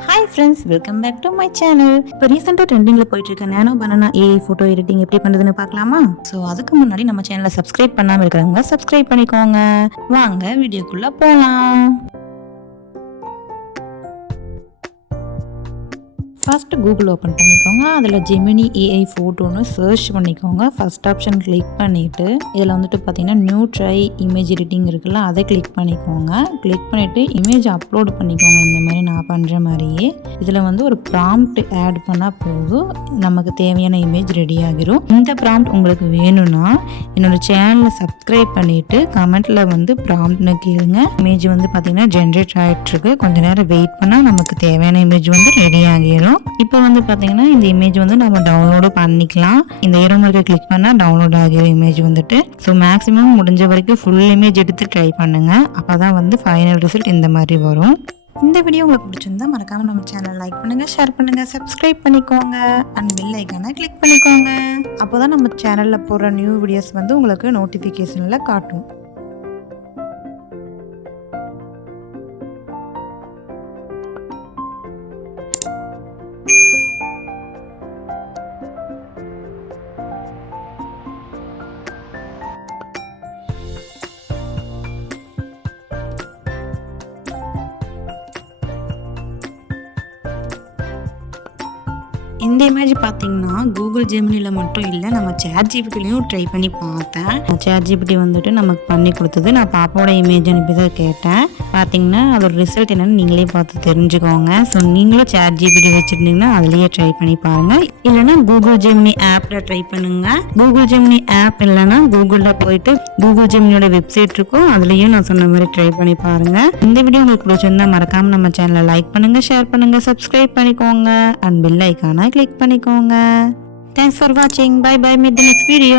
Hi friends, welcome back to my channel. இப்போ ரீசெண்டாக ட்ரெண்டிங்கில் போயிட்டு இருக்க nano banana AI photo editing எப்படி பண்ணுறதுன்னு பார்க்கலாமா? ஸோ அதுக்கு முன்னாடி நம்ம சேனலை சப்ஸ்கிரைப் பண்ணாமல் இருக்கிறவங்க சப்ஸ்கிரைப் பண்ணிக்கோங்க. வாங்க வீடியோக்குள்ளே போகலாம். ஃபர்ஸ்ட் கூகுள் ஓப்பன் பண்ணிக்கோங்க. அதில் ஜெமினி ஏஐ ஃபோட்டோன்னு சர்ச் பண்ணிக்கோங்க. ஃபர்ஸ்ட் ஆப்ஷன் கிளிக் பண்ணிவிட்டு இதில் வந்துட்டு பார்த்தீங்கன்னா நியூ ட்ரை இமேஜ் எடிட்டிங் இருக்குல்ல, அதை கிளிக் பண்ணிக்கோங்க. கிளிக் பண்ணிவிட்டு இமேஜ் அப்லோட் பண்ணிக்கோங்க. இந்த மாதிரி நான் பண்ணுற மாதிரியே இதில் வந்து ஒரு ப்ராம்ப்ட் ஆட் பண்ணால் போதும், நமக்கு தேவையான இமேஜ் ரெடி ஆகிரும். இந்த ப்ராம்ப்ட் உங்களுக்கு வேணும்னா என்னோட சேனலை சப்ஸ்கிரைப் பண்ணிவிட்டு கமெண்ட்டில் வந்து ப்ராம்ப்ட்னு கேளுங்க. இமேஜ் வந்து பார்த்தீங்கன்னா ஜென்ரேட் ஆகிட்டுருக்கு. கொஞ்சம் நேரம் வெயிட் பண்ணால் நமக்கு தேவையான இமேஜ் வந்து ரெடி ஆகிரும். இப்போ வந்து பார்த்தீங்கன்னா இந்த இமேஜ் வந்து நம்ம டவுன்லோடு பண்ணிக்கலாம். இந்த ஏரோ மார்க்கை கிளிக் பண்ணால் டவுன்லோட் ஆகிற இமேஜ் வந்துட்டு. ஸோ மேக்ஸிமம் முடிஞ்ச வரைக்கும் ஃபுல் இமேஜ் எடுத்து ட்ரை பண்ணுங்க. அப்போ தான் வந்து ஃபைனல் ரிசல்ட் இந்த மாதிரி வரும். இந்த வீடியோ உங்களுக்கு பிடிச்சிருந்தா மறக்காம நம்ம சேனல் லைக் பண்ணுங்க, ஷேர் பண்ணுங்க, சப்ஸ்கிரைப் பண்ணிக்கோங்க அண்ட் பெல் ஐக்கானை கிளிக் பண்ணிக்கோங்க. அப்போதான் நம்ம சேனல்ல போடுற நியூ வீடியோஸ் வந்து உங்களுக்கு நோட்டிஃபிகேஷன்ல காட்டும். இந்த இமேஜ் பார்த்தீங்கன்னா கூகுள் ஜெமினியில் மட்டும் இல்லை, நம்ம சேட் ஜிபிடிலையும் ட்ரை பண்ணி பார்த்தேன். சேட் ஜிபிடி வந்துட்டு நமக்கு பண்ணி கொடுத்தது. நான் பாப்பாவோட இமேஜ் அனுப்பி தான் கேட்டேன். பார்த்தீங்கன்னா அதோட ரிசல்ட் என்னன்னு நீங்களே பார்த்து தெரிஞ்சுக்கோங்க. ஸோ நீங்களும் சேட் ஜிபிடி வச்சுருந்தீங்கன்னா அதுலேயே ட்ரை பண்ணி பாருங்கள். இல்லைன்னா கூகுள் ஜெமினி ஆப்பில் ட்ரை பண்ணுங்க. கூகுள் ஜெமினி ஆப் இல்லைன்னா கூகுளில் போயிட்டு கூகுள் ஜெமினியோட வெப்சைட் இருக்கும், அதுலேயும் நான் சொன்ன மாதிரி ட்ரை பண்ணி பாருங்கள். இந்த வீடியோ உங்களுக்கு பிடிச்சிருந்தா மறக்காமல் நம்ம சேனலை லைக் பண்ணுங்கள், ஷேர் பண்ணுங்கள், சப்ஸ்கிரைப் பண்ணிக்கோங்க அண்ட் பெல் ஐக்கானை கிளிக் பண்ணிக்கோங்க. Thanks for watching. Bye bye. Meet the next video.